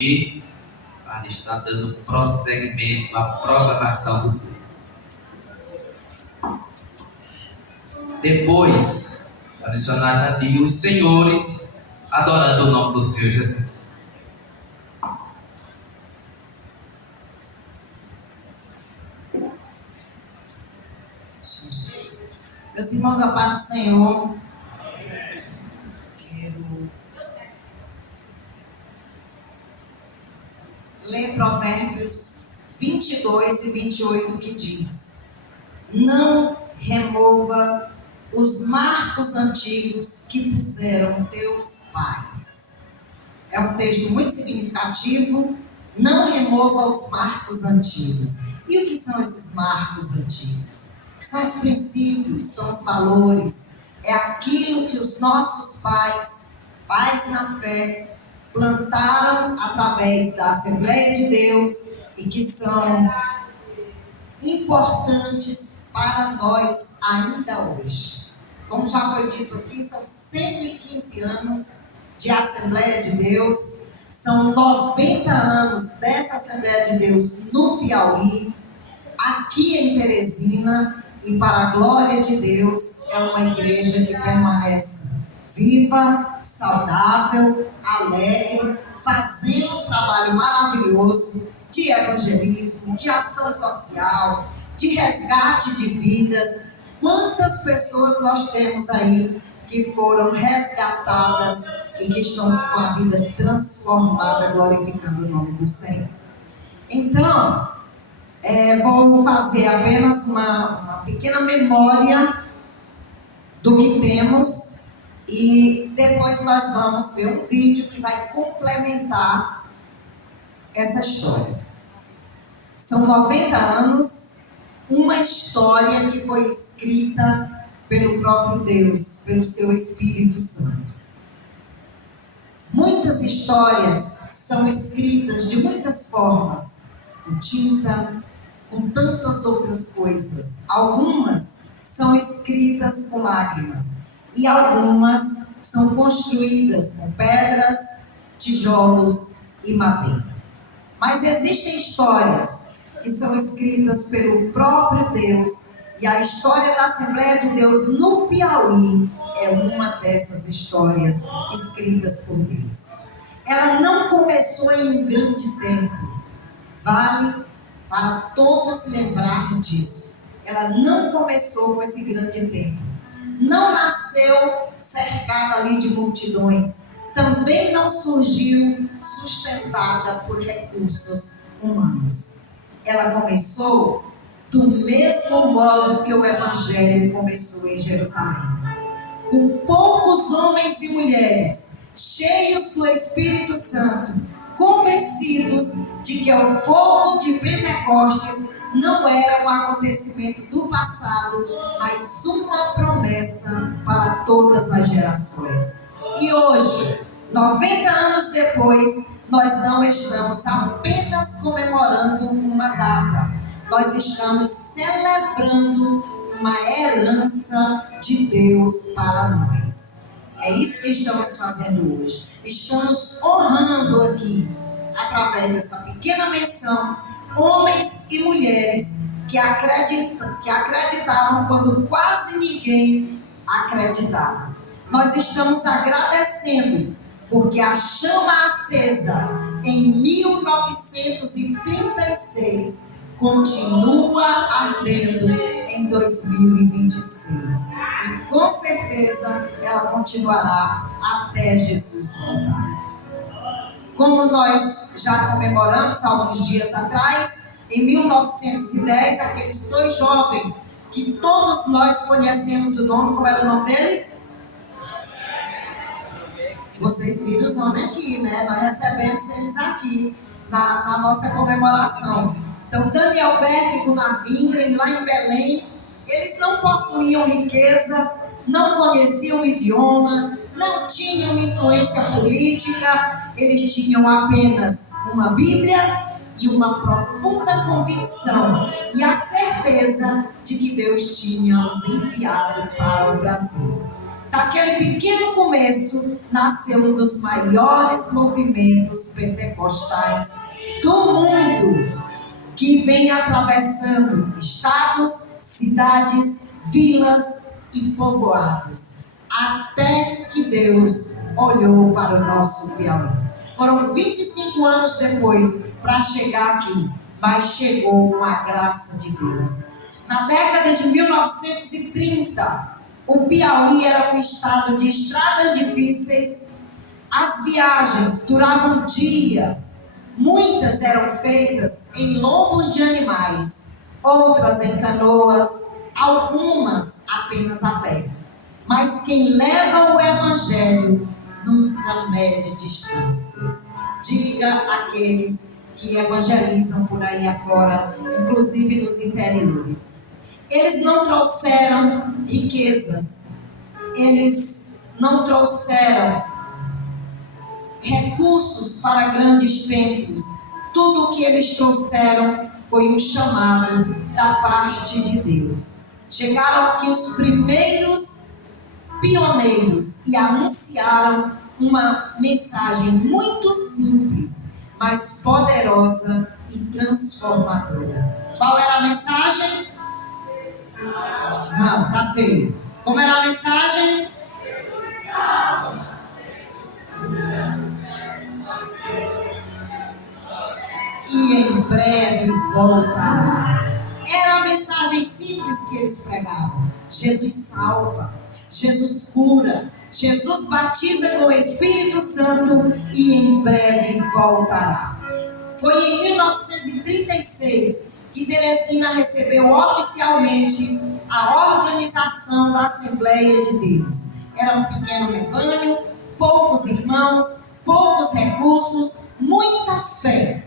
para estar dando prosseguimento à programação do culto. Depois, a missionária Nadia, os senhores adorando o nome do Senhor Jesus. Meus irmãos, a paz do Senhor. Quero ler Provérbios 22 e 28, que diz: não remova os marcos antigos que puseram teus pais. É um texto muito significativo. Não remova os marcos antigos. E o que são esses marcos antigos? São os princípios, são os valores, é aquilo que os nossos pais na fé, plantaram através da Assembleia de Deus e que são importantes para nós ainda hoje. Como já foi dito aqui, são 115 anos de Assembleia de Deus, são 90 anos dessa Assembleia de Deus no Piauí, aqui em Teresina. E para a glória de Deus, é uma igreja que permanece viva, saudável, alegre, fazendo um trabalho maravilhoso de evangelismo, de ação social, de resgate de vidas. Quantas pessoas nós temos aí que foram resgatadas e que estão com a vida transformada, glorificando o nome do Senhor. Então, vou fazer apenas uma pequena memória do que temos e depois nós vamos ver um vídeo que vai complementar essa história. São 90 anos, uma história que foi escrita pelo próprio Deus, pelo seu Espírito Santo. Muitas histórias são escritas de muitas formas, com tinta, com tantas outras coisas. Algumas são escritas com lágrimas e algumas são construídas com pedras, tijolos e madeira. Mas existem histórias que são escritas pelo próprio Deus, e a história da Assembleia de Deus no Piauí é uma dessas histórias escritas por Deus. Ela não começou em um grande tempo. Vale para todos lembrar disso. Ela não começou com esse grande tempo. Não nasceu cercada ali de multidões. Também não surgiu sustentada por recursos humanos. Ela começou do mesmo modo que o Evangelho começou em Jerusalém. Com poucos homens e mulheres, cheios do Espírito Santo, convencidos de que o fogo de Pentecostes não era um acontecimento do passado, mas uma promessa para todas as gerações. E hoje, 90 anos depois, nós não estamos apenas comemorando uma data, nós estamos celebrando uma herança de Deus para nós. É isso que estamos fazendo hoje. Estamos honrando aqui, através dessa pequena menção, homens e mulheres que acreditavam quando quase ninguém acreditava. Nós estamos agradecendo porque a chama acesa em 1936 continua ardendo em 2026. E com certeza ela continuará até Jesus voltar. Como nós já comemoramos há alguns dias atrás, em 1910, aqueles dois jovens que todos nós conhecemos o nome, como era o nome deles? Vocês viram os nomes aqui, né? Nós recebemos eles aqui na nossa comemoração. Então, Daniel Berg e Gunnar Wingren, lá em Belém, eles não possuíam riquezas, não conheciam o idioma, não tinham influência política, eles tinham apenas uma Bíblia e uma profunda convicção e a certeza de que Deus tinha os enviado para o Brasil. daquele pequeno começo, nasceu um dos maiores movimentos pentecostais do mundo, que vem atravessando estados, cidades, vilas e povoados, até que Deus olhou para o nosso Piauí. Foram 25 anos depois para chegar aqui, mas chegou com a graça de Deus. Na década de 1930, o Piauí era um estado de estradas difíceis, as viagens duravam dias, muitas eram feitas em lombos de animais, outras em canoas, algumas apenas a pé. Mas quem leva o Evangelho nunca mede distâncias. Diga àqueles que evangelizam por aí afora, inclusive nos interiores. Eles não trouxeram riquezas, eles não trouxeram recursos para grandes templos. Tudo o que eles trouxeram foi um chamado da parte de Deus. Chegaram aqui os primeiros pioneiros e anunciaram uma mensagem muito simples, mas poderosa e transformadora. Qual era a mensagem? Não, tá feio. Como era a mensagem? E em breve voltará. Era a mensagem simples que eles pregavam. Jesus salva, Jesus cura, Jesus batiza com o Espírito Santo e em breve voltará. Foi em 1936 que Teresina recebeu oficialmente a organização da Assembleia de Deus. Era um pequeno rebanho, poucos irmãos, poucos recursos, muita fé.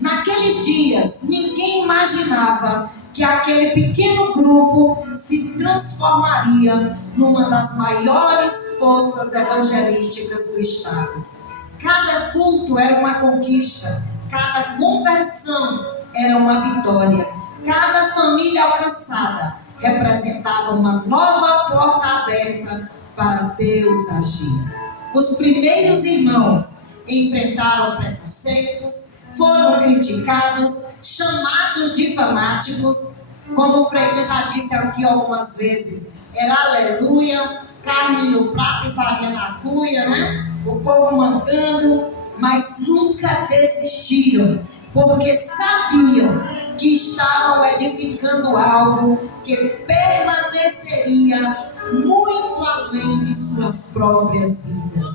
Naqueles dias, ninguém imaginava que aquele pequeno grupo se transformaria numa das maiores forças evangelísticas do estado. Cada culto era uma conquista, cada conversão era uma vitória, cada família alcançada representava uma nova porta aberta para Deus agir. Os primeiros irmãos enfrentaram preconceitos, foram criticados, chamados de fanáticos, como o Freire já disse aqui algumas vezes, era aleluia, carne no prato e farinha na cuia, né? O povo mandando, mas nunca desistiram, porque sabiam que estavam edificando algo que permaneceria muito além de suas próprias vidas.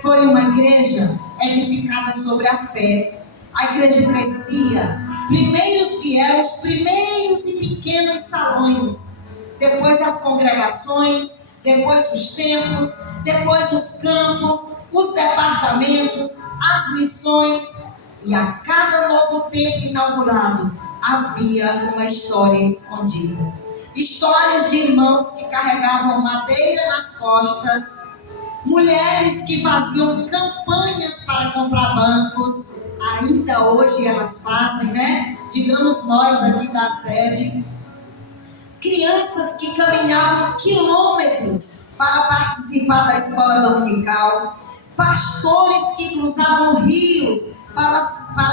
Foi uma igreja edificada sobre a fé. A igreja crescia. Primeiro vieram os primeiros e pequenos salões, depois as congregações, depois os templos, depois os campos, os departamentos, as missões, e a cada novo templo inaugurado havia uma história escondida. Histórias de irmãos que carregavam madeira nas costas, mulheres que faziam campanhas para comprar bancos, ainda hoje elas fazem, né? Digamos nós aqui da sede. Crianças que caminhavam quilômetros para participar da escola dominical. Pastores que cruzavam rios para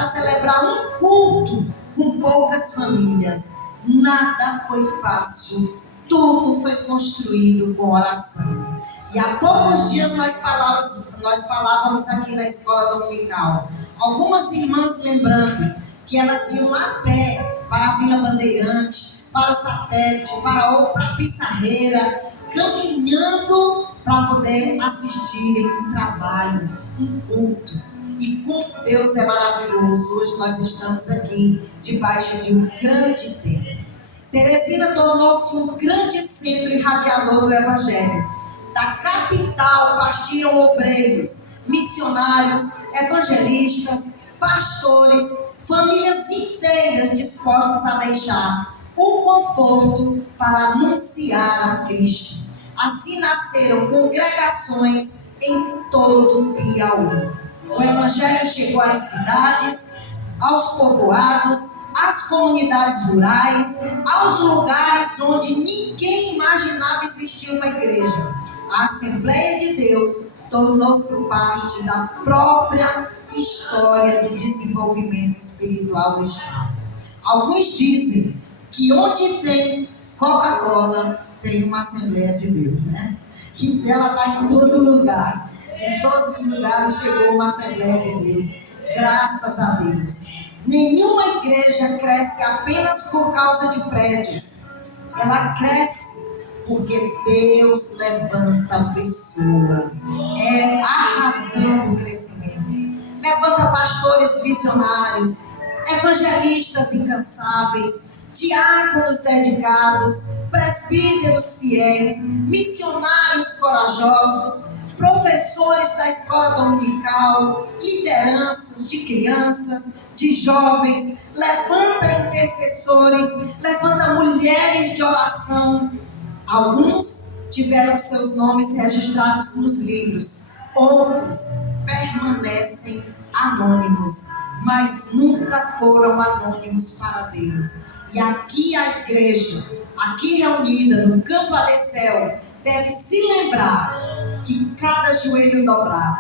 celebrar um culto com poucas famílias. Nada foi fácil, tudo foi construído com oração. E há poucos dias nós falávamos aqui na escola dominical, algumas irmãs lembrando que elas iam a pé para a Vila Bandeirante, para o Satélite, para a Pissarreira, caminhando para poder assistirem um trabalho, um culto. E como Deus é maravilhoso, hoje nós estamos aqui debaixo de um grande templo. Teresina tornou-se um grande centro irradiador do Evangelho. Da capital partiram obreiros, missionários, evangelistas, pastores, famílias inteiras dispostas a deixar o conforto para anunciar a Cristo. Assim nasceram congregações em todo o Piauí. O Evangelho chegou às cidades, aos povoados, às comunidades rurais, aos lugares onde ninguém imaginava existir uma igreja. A Assembleia de Deus tornou-se parte da própria história do desenvolvimento espiritual do Estado. Alguns dizem que onde tem Coca-Cola tem uma Assembleia de Deus, né? Que ela está em todo lugar. Em todos os lugares chegou uma Assembleia de Deus. Graças a Deus. Nenhuma igreja cresce apenas por causa de prédios. Ela cresce porque Deus levanta pessoas. É a razão do crescimento. Levanta pastores visionários, evangelistas incansáveis, diáconos dedicados, presbíteros fiéis, missionários corajosos, professores da escola dominical, lideranças de crianças, de jovens, levanta intercessores, levanta mulheres de oração. Alguns tiveram seus nomes registrados nos livros, outros permanecem anônimos, mas nunca foram anônimos para Deus. E aqui a igreja, aqui reunida no Campo Adecel, deve se lembrar que cada joelho dobrado,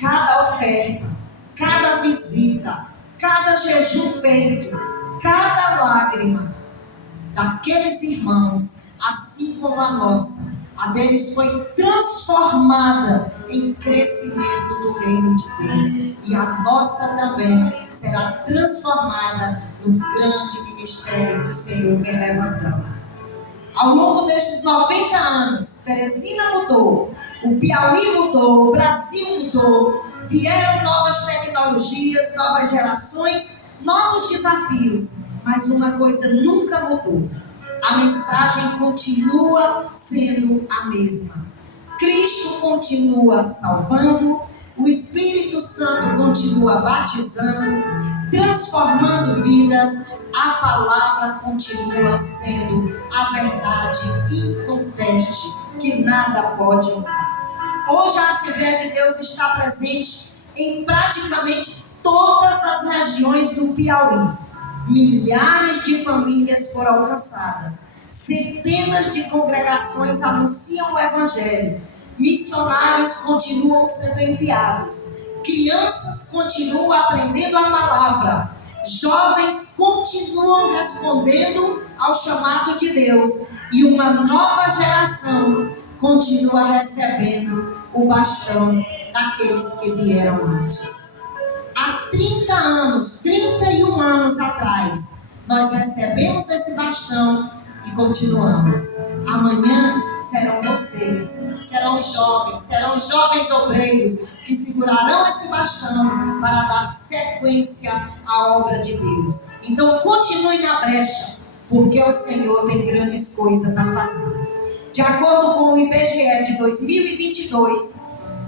cada oferta, cada visita, cada jejum feito, cada lágrima daqueles irmãos, assim como a nossa, a deles foi transformada em crescimento do reino de Deus. E a nossa também será transformada no grande ministério que o Senhor vem levantando. Ao longo destes 90 anos, Teresina mudou, o Piauí mudou, o Brasil mudou, vieram novas tecnologias, novas gerações, novos desafios, mas uma coisa nunca mudou. A mensagem continua sendo a mesma. Cristo continua salvando, o Espírito Santo continua batizando, transformando vidas, a palavra continua sendo a verdade inconteste, que nada pode mudar. Hoje a Assembleia de Deus está presente em praticamente todas as regiões do Piauí. Milhares de famílias foram alcançadas, centenas de congregações anunciam o Evangelho, missionários continuam sendo enviados, crianças continuam aprendendo a palavra, jovens continuam respondendo ao chamado de Deus e uma nova geração continua recebendo o bastão daqueles que vieram antes. Há 30 anos, 31 anos atrás, nós recebemos esse bastão e continuamos. Amanhã serão vocês, serão os jovens obreiros que segurarão esse bastão para dar sequência à obra de Deus. Então continue na brecha, porque o Senhor tem grandes coisas a fazer. De acordo com o IBGE de 2022,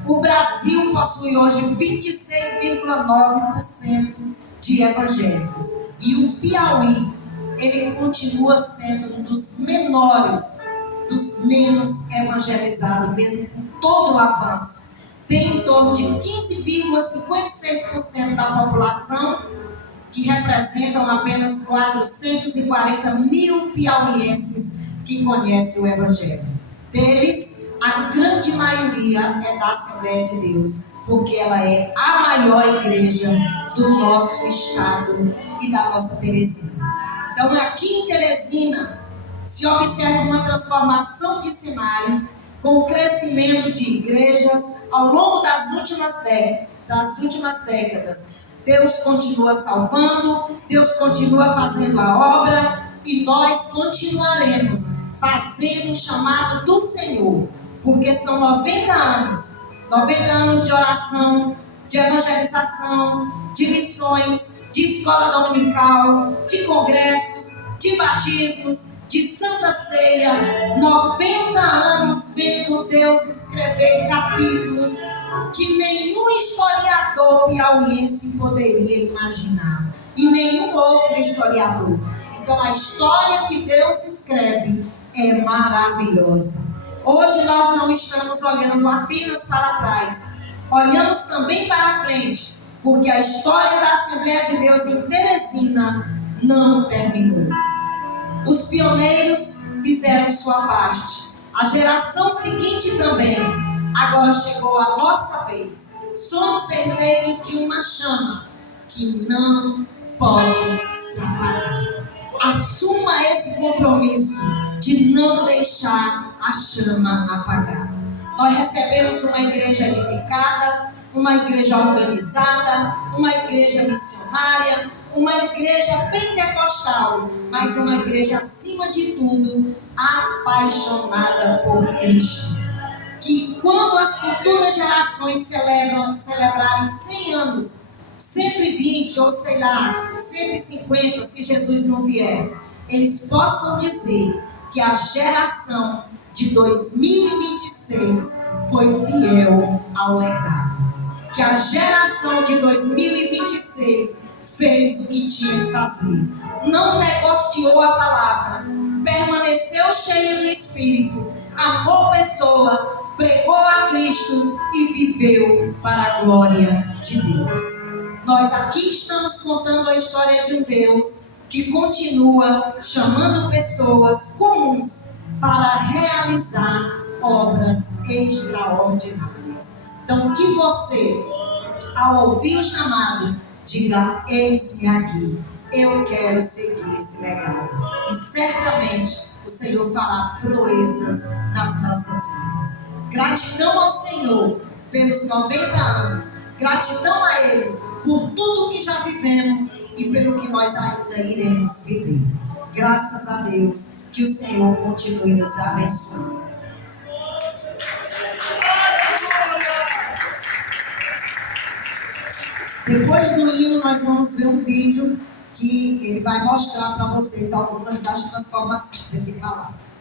o Brasil possui hoje 26,9% de evangélicos. E o Piauí, ele continua sendo um dos menores, dos menos evangelizados, mesmo com todo o avanço. Tem em torno de 15,56% da população, que representam apenas 440 mil piauienses que conhecem o Evangelho. Deles, a grande maioria é da Assembleia de Deus, porque ela é a maior igreja do nosso estado e da nossa Teresina. Então, aqui em Teresina, se observa uma transformação de cenário, com o crescimento de igrejas ao longo das últimas décadas. Deus continua salvando, Deus continua fazendo a obra e nós continuaremos fazendo o chamado do Senhor, porque são 90 anos de oração, de evangelização, de missões, de escola dominical, de congressos, de batismos, de Santa Ceia, 90 anos vendo Deus escrever capítulos que nenhum historiador piauiense poderia imaginar, e nenhum outro historiador. Então a história que Deus escreve é maravilhosa. Hoje nós não estamos olhando apenas para trás, olhamos também para frente, porque a história da Assembleia de Deus em Teresina não terminou. Os pioneiros fizeram sua parte. A geração seguinte também. Agora chegou a nossa vez. Somos herdeiros de uma chama que não pode se apagar. Assuma esse compromisso de não deixar a chama apagar. Nós recebemos uma igreja edificada, uma igreja organizada, uma igreja missionária, uma igreja pentecostal, mas uma igreja acima de tudo apaixonada por Cristo. Que quando as futuras gerações celebrarem 100 anos, 120 ou sei lá, 150, se Jesus não vier, eles possam dizer que a geração de 2026 foi fiel ao legado. Que a geração de 2026 fez o que tinha que fazer. Não negociou a palavra, permaneceu cheio do Espírito, amou pessoas, pregou a Cristo e viveu para a glória de Deus. Nós aqui estamos contando a história de um Deus que continua chamando pessoas comuns para realizar obras extraordinárias. Então, que você, ao ouvir o chamado, diga: eis-me aqui, eu quero seguir esse legado. E certamente o Senhor fará proezas nas nossas vidas. Gratidão ao Senhor pelos 90 anos. Gratidão a Ele por tudo que já vivemos e pelo que nós ainda iremos viver. Graças a Deus, que o Senhor continue nos abençoando. Depois do hino, nós vamos ver um vídeo que ele vai mostrar para vocês algumas das transformações aqui faladas.